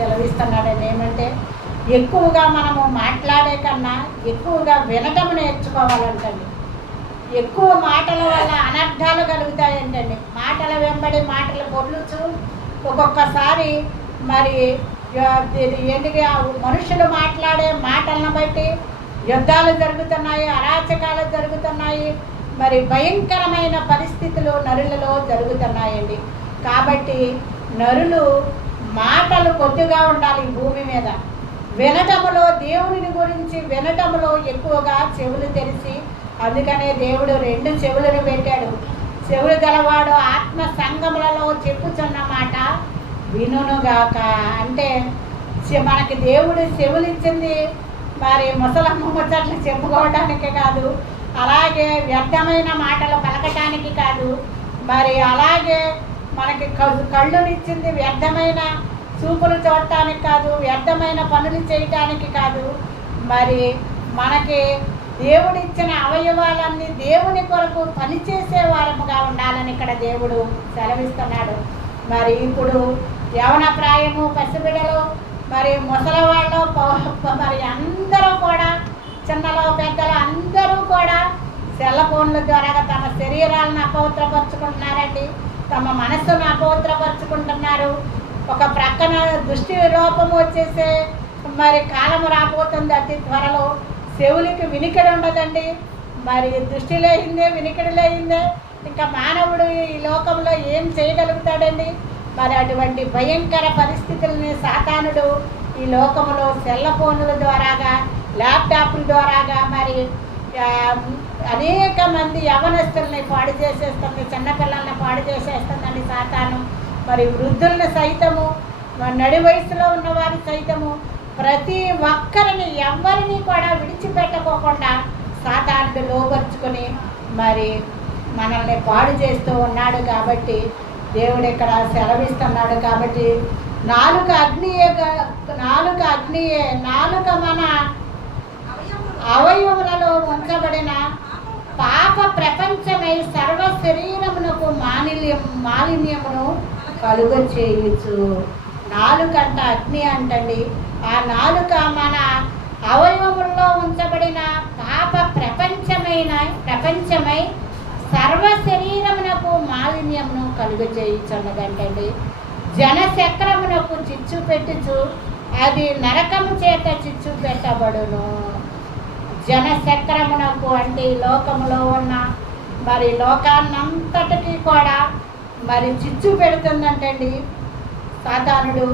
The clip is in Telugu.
సెలవిస్తున్నాడని ఏమంటే ఎక్కువగా మనము మాట్లాడే కన్నా ఎక్కువగా వినటం నేర్చుకోవాలంటండి. ఎక్కువ మాటల వల్ల అనర్థాలు కలుగుతాయంటండి. మాటల వెంబడి మాటలు పొర్లుచు ఒక్కొక్కసారి మరి ఏంటిగా మనుషులు మాట్లాడే మాటలను బట్టి యుద్ధాలు జరుగుతున్నాయి, అరాచకాలు జరుగుతున్నాయి, మరి భయంకరమైన పరిస్థితులు నరులలో జరుగుతున్నాయండి. కాబట్టి నరులు మాటలు కొద్దిగా ఉండాలి భూమి మీద. వినటములో దేవుని గురించి వినటములో ఎక్కువగా చెవులు తెరిచి, అందుకనే దేవుడు 2 చెవులను పెట్టాడు. చెవులు గలవాడు ఆత్మ సంగములలో చెప్పుచున్న మాట వినుగాక. అంటే మనకి దేవుడు చెవులు ఇచ్చింది మరి ముసలమ్మ ముచ్చట్లు చెప్పుకోవడానికి కాదు, అలాగే వ్యర్థమైన మాటలు పలకటానికి కాదు, మరి అలాగే మనకి కళ్ళునిచ్చింది వ్యర్థమైన చూపులు చూడటానికి కాదు, వ్యర్థమైన పనులు చేయటానికి కాదు. మరి మనకి దేవుడిచ్చిన అవయవాలన్నీ దేవుని కొరకు పనిచేసే వారముగా ఉండాలని ఇక్కడ దేవుడు సెలవిస్తున్నాడు. మరి ఇప్పుడు యవన ప్రాయము, పసిబిడలు, మరి ముసలివాళ్ళు, మరి అందరూ కూడా చిన్నలో పెద్దలు అందరూ కూడా సెల్ ఫోన్ల ద్వారా తమ శరీరాలను అపవిత్రపరుచుకుంటున్నారండి, తమ మనస్సును అపవిత్రపరుచుకుంటున్నారు. ఒక ప్రక్కన దృష్టి లోపం వచ్చేసే మరి కాలం రాబోతుంది అతి త్వరలో. చెవులకి వినికిడి ఉండదండి, మరి దృష్టి లేయిందే, వినికిడి లేయిందే, ఇంకా మానవుడు ఈ లోకంలో ఏం చేయగలుగుతాడండి? మరి అటువంటి భయంకర పరిస్థితులని సాతానుడు ఈ లోకంలో సెల్ ఫోన్ల ద్వారాగా, ల్యాప్టాప్ల ద్వారాగా మరి అనేక మంది యవనస్తుల్ని పాడు చేసేస్తుంది, చిన్నపిల్లల్ని పాడు చేసేస్తుందండి సాతాను. మరి వృద్ధులను సైతము, నడి వయసులో ఉన్నవారు సైతము, ప్రతి ఒక్కరిని ఎవరిని కూడా విడిచిపెట్టుకోకుండా సాతానుడు లోబర్చుకొని మరి మనల్ని పాడు చేస్తూ ఉన్నాడు. కాబట్టి దేవుడు ఇక్కడ సెలవిస్తున్నాడు. కాబట్టి నాలుక మన అవయవులలో ఉంచబడిన పాప ప్రపంచమై సర్వ శరీరమునకు మాలిన్యమును కలుగ చేయొచ్చు. నాలుకంట అగ్ని అంటండి. ఆ నాలుక మన అవయవముల్లో ఉంచబడిన పాప ప్రపంచమై సర్వ శరీరమునకు మాలిన్యమును కలుగ చేయుచున్నదంటండి. జనచక్రమునకు చిచ్చు పెట్టుచు అది నరకము చేత చిచ్చు పెట్టబడును. జనచక్రమునకు అంటే లోకములో ఉన్న మరి లోకాన్నంతటికీ కూడా మరి చిచ్చు పెడుతుందంటండి సాతానుడు.